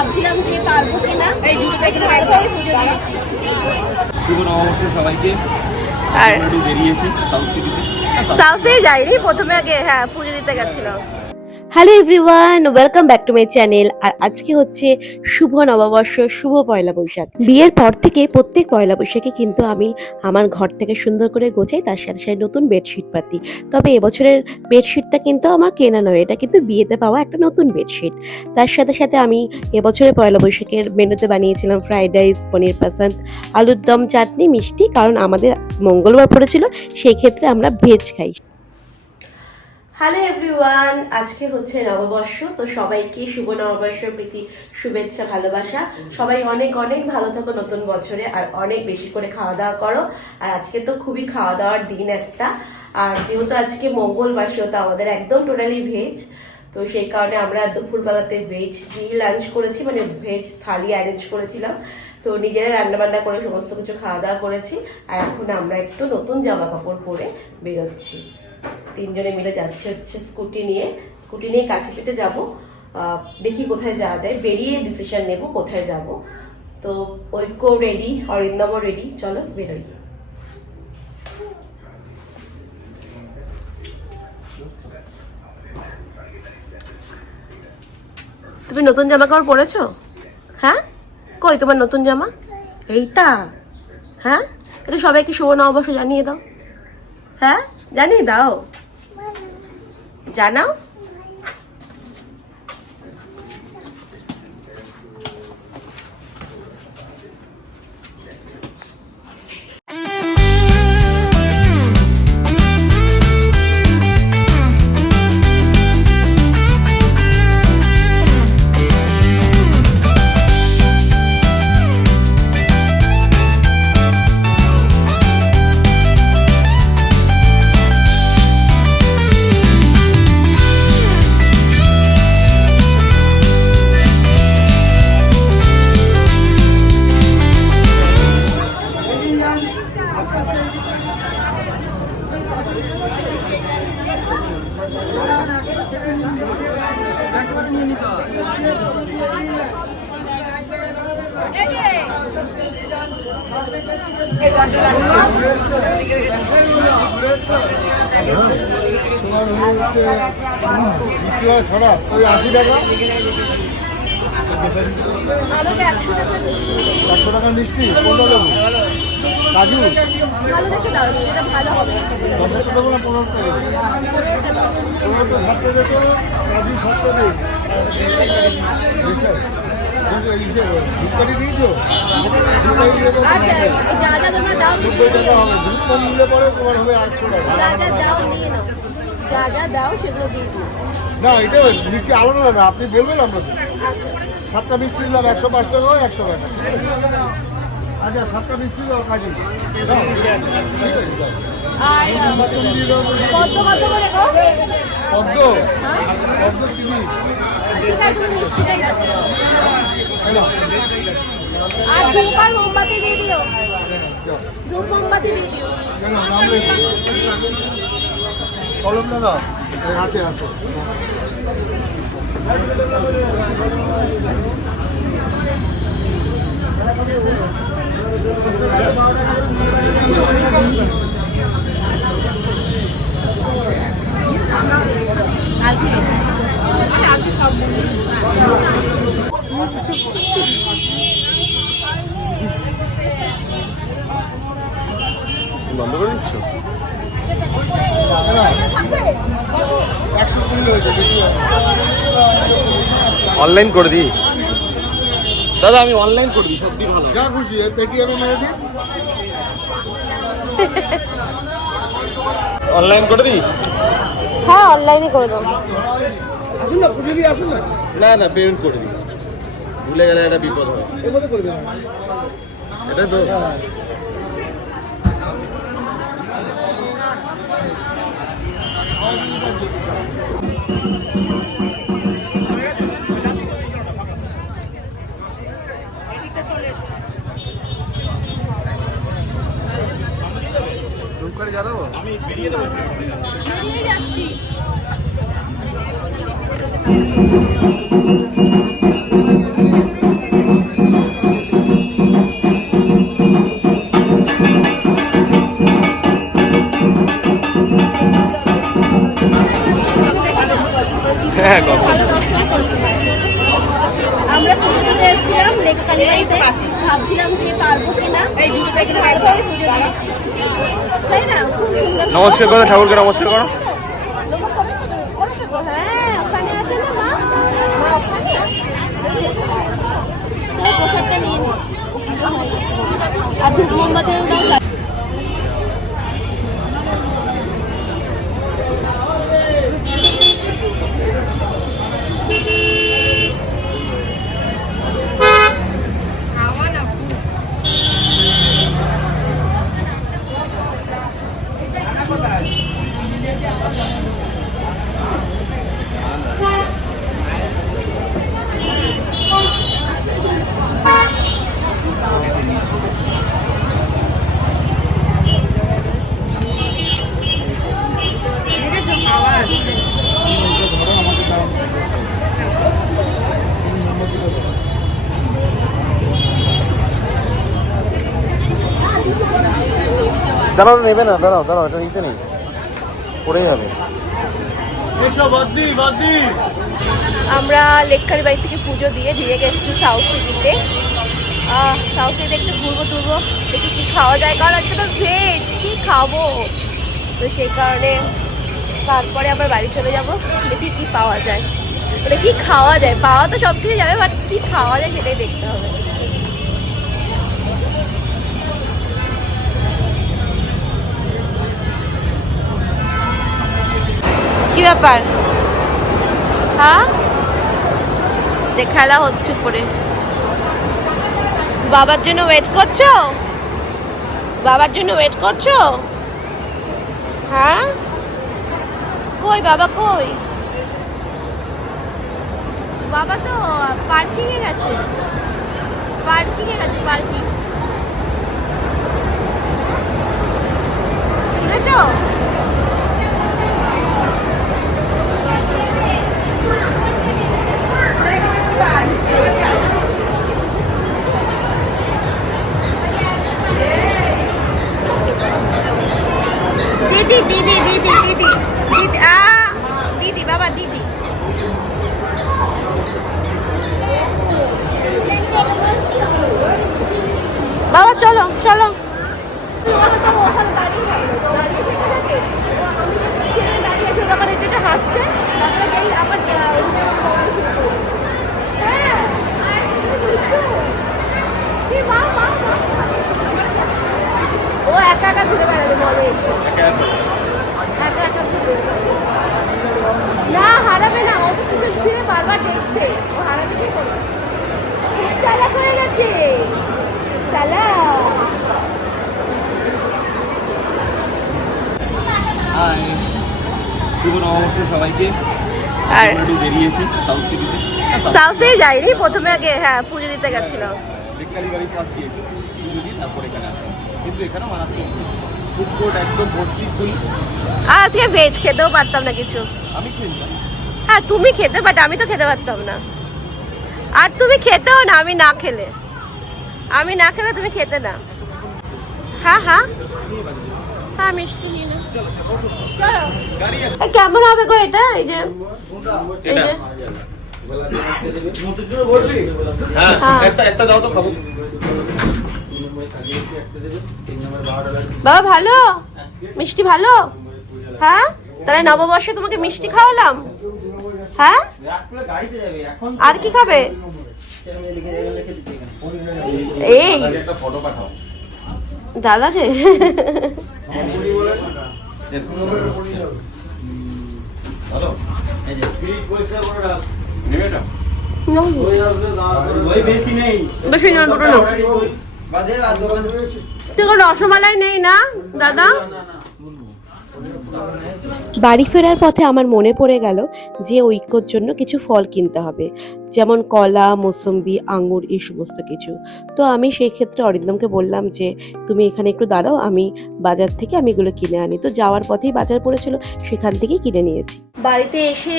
ভাবছিলাম যে পারব কিনা। এই দুটো পুজো দিয়েছি শুভ নববর্ষ সবাইকে। আর বেরিয়েছি সাউথ সিটিতে সাউথে যাইনি প্রথমে আগে হ্যাঁ পুজো দিতে গেছিল hello everyone welcome back to my channel আর আজকে হচ্ছে শুভ নববর্ষ, শুভ পয়লা বৈশাখ। বিয়ের পর থেকে প্রত্যেক পয়লা বৈশাখে কিন্তু আমি আমার ঘর থেকে সুন্দর করে গোছাই, তার সাথে সাথে নতুন বেডশিট পাতি। তবে এবছরের বেডশিটটা কিন্তু আমার কেনা নয়, এটা কিন্তু বিয়েতে পাওয়া একটা নতুন বেডশিট তার সাথে সাথে আমি এবছরের পয়লা বৈশাখের মেনুতে বানিয়েছিলাম ফ্রাইড রাইস পনির পাসান্ত আলুর দম, চাটনি, মিষ্টি, কারণ আমাদের মঙ্গলবার পড়েছিল, সেই ক্ষেত্রে আমরা ভেজ খাই। হ্যালো এভরিওয়ান আজকে হচ্ছে নববর্ষ, তো সবাইকে শুভ নববর্ষের প্রীতি, শুভেচ্ছা, ভালোবাসা। সবাই অনেক অনেক ভালো থাকো নতুন বছরে, আর অনেক বেশি করে খাওয়া দাওয়া করো। আর আজকে তো খুবই খাওয়া দাওয়ার দিন একটা। আর যেহেতু আজকে মঙ্গলবার, সেহেতু আমাদের একদম টোটালি ভেজ তো সেই কারণে আমরা দুপুরবেলাতে ভেজ দিয়ে লাঞ্চ করেছি মানে ভেজ থালি অ্যারেঞ্জ করেছিলাম। তো নিজেরা রান্না বান্না করে সমস্ত কিছু খাওয়া দাওয়া করেছি, আর এখন আমরা একটু নতুন জামা কাপড় পরে বেরোচ্ছি। তিনজনে মিলে যাচ্ছে হচ্ছে স্কুটি নিয়ে। স্কুটি নিয়ে কাছে পিঠে যাব। দেখি কোথায় যাওয়া যায়। বেরিয়ে ডিসিশন নেব কোথায় যাব। তো ঐক্য রেডি অরিন্দমও রেডি চলো বেরোই। তুমি নতুন জামা কাপড় পরেছো? হ্যাঁ? কই তোমার নতুন জামা? এইটা? হ্যাঁ? এটা সবাইকে শুভ নববর্ষ জানিয়ে দাও। হ্যাঁ? জানিয়ে দাও। জানাও হয় ছড়া? ওই আশি টাকা। একশো টাকা মিষ্টি। কোনটা দেবো কাজু দেখে দেবো না পনেরোটা দেবো পনেরোটা সাতটা দিতে কাজু সাতটা দে না আলাদা আপনি বলবেন আমরা। সাতটা মিষ্টি দিলাম একশো পাঁচ টাকা হয় একশো টাকা আচ্ছা সাতটা মিষ্টি দাও কাজে পদ্ম পদ্ম তিরিশ আর আর মোমবাতি দিয়ে দিও। ধূপ মোমবাতি দিয়ে দিও দাও এই আছে আছে বন্ধ করে দিচ্ছ। অনলাইন করে দিই। দাদা আমি অনলাইন করে দিই সত্যি ভালো। যা খুশি পেটিএমে মেরে দিই। অনলাইন করে দিই? হ্যাঁ অনলাইনে করে দাও আসুন না পুজো দিয়ে আসুন না। না না পেমেন্ট করে দিন ভুলে গেলে একটা বিপদ হয় দেবেন? এটা তো আমরা পুজো দিতে এসেছিলাম লেক কালীবাড়িতে ভাবছিলাম যে পারব কিনা এই দুটো থেকে তাই না? নমস্কার করো ঠাকুরকে নমস্কার করো লোক করেছ তো? করেছ তো? হ্যাঁ, ওখানে আছে না মা? মা ওখানে? চলো প্রসাদটা নিয়ে নি। পুজো হয়ে গেছে। আর ধূপ মোমবাতিও দাঁড়াও নেবে না দাঁড়াও দাঁড়াও এটা নিতে নেই। পড়ে যাবে আমরা লেকখালি বাড়ি থেকে পুজো দিয়ে ডিরেক্ট গেছি সাউথ সিটিতে। সাউথ সিটিতে একটু ঘুরবো টুরবো দেখি কী খাওয়া যায়। কারণ আজকে তো ভেজ কী খাব? তো সেই কারণে তারপরে আবার বাড়ি চলে যাব দেখি কী পাওয়া যায়। মানে কী খাওয়া যায়? পাওয়া তো সব কিছু যাবে বাট কী খাওয়া যায় সেটাই দেখতে হবে। কি ব্যাপার? হ্যাঁ? খেলা হচ্ছে উপরে। বাবার জন্য ওয়েট করছ? বাবার জন্য ওয়েট করছ? হ্যাঁ? কই বাবা কই? বাবা তো পার্কিং এ গেছে। পার্কিং এ গেছে পার্কিং একা একা ঘুরে বেড়াবে এসে। একা একা? ঘুরে না হারাবে না। ও তো ফিরে বারবার দেখছে। ও হারাবে কি করে? খুব চালাক হয়ে গেছে। চালা শুভ নববর্ষ সবাইকে। আর একটু বেরিয়েছি সাউথ সিটিতে সাউথে যাইনি। প্রথমে আগে হ্যাঁ পুজো দিতে গেছিলাম বেকারি বাড়ি ফার্স্ট গিয়েছি। পুজো দিয়ে তারপর এখানে আসলাম কিন্তু এখানেও মারাত্মক ফুড কোর্ট একদম ভর্তি ফুল আর আজকে ভেজ খেতেও পারতাম না কিছু। আমি হ্যাঁ তুমি খেতে বাট আমি তো খেতে পারতাম না। আর তুমি খেতেও না আমি না খেলে। আমি না খেলে তুমি খেতে না। হ্যাঁ হ্যাঁ হ্যাঁ মিষ্টি নিয়ে না কেমন হবে গো এটা? এই যে এই যে। হ্যাঁ হ্যাঁ। একটা একটা দাও তো খাব। বাবা ভালো? মিষ্টি ভালো? হ্যাঁ? তাহলে নববর্ষে তোমাকে মিষ্টি খাওয়ালাম? হ্যাঁ? আর কি খাবে? এই। দাদা যে। ভালো এই যে নেবে এটা ওই বেশি নেই বেশি না। দুটো রসমালাই নেই না দাদা? না না বাড়ি ফেরার পথে আমার মনে পড়ে গেল যে ঐক্যর জন্য কিছু ফল কিনতে হবে যেমন কলা মোসম্বি আঙুর এই সমস্ত কিছু। তো আমি সেই ক্ষেত্রে অরিন্দমকে বললাম যে তুমি এখানে একটু দাঁড়াও আমি বাজার থেকে আমি এগুলো কিনে আনি। তো যাওয়ার পথেই বাজার পড়েছিল সেখান থেকেই কিনে নিয়েছি। বাড়িতে এসে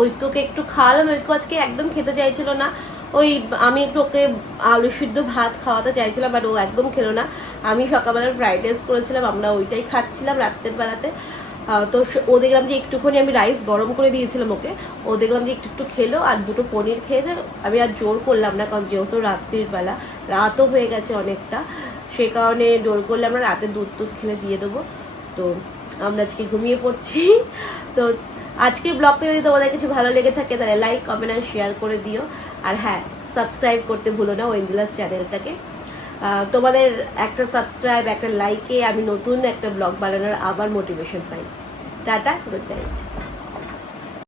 ঐক্যকে একটু খাওয়ালাম ঐক্য আজকে একদম খেতে চাইছিল না। ওই আমি একটু ওকে আলু সিদ্ধ ভাত খাওয়াতে চাইছিলাম বাট ও একদম খেলো না। আমি সকালবেলা ফ্রাইড রাইস করেছিলাম, আমরা ওইটাই খাচ্ছিলাম রাত্রের বেলাতে। তো ও দেখলাম যে একটুখানি আমি রাইস গরম করে দিয়েছিলাম ওকে। ও দেখলাম যে একটু একটু খেলো আর দুটো পনির খেয়েছে আমি আর জোর করলাম না, কারণ যেহেতু রাত্রির বেলা, রাতও হয়ে গেছে অনেকটা। সে কারণে জোর করলে আমরা রাতে দুধ দুধ খেলে দিয়ে দেবো। তো আমরা আজকে ঘুমিয়ে পড়ছি। তো আজকে ব্লগটা যদি তোমাদের কিছু ভালো লেগে থাকে, তাহলে লাইক কমেন্ট আর শেয়ার করে দিও। আর হ্যাঁ সাবস্ক্রাইব করতে ভুলো না ওয়েন্দিলাস চ্যানেলটাকে। তোমাদের একটা সাবস্ক্রাইব একটা লাইকে আমি নতুন একটা ব্লগ বানানোর আবার মোটিভেশন পাই। Tata good night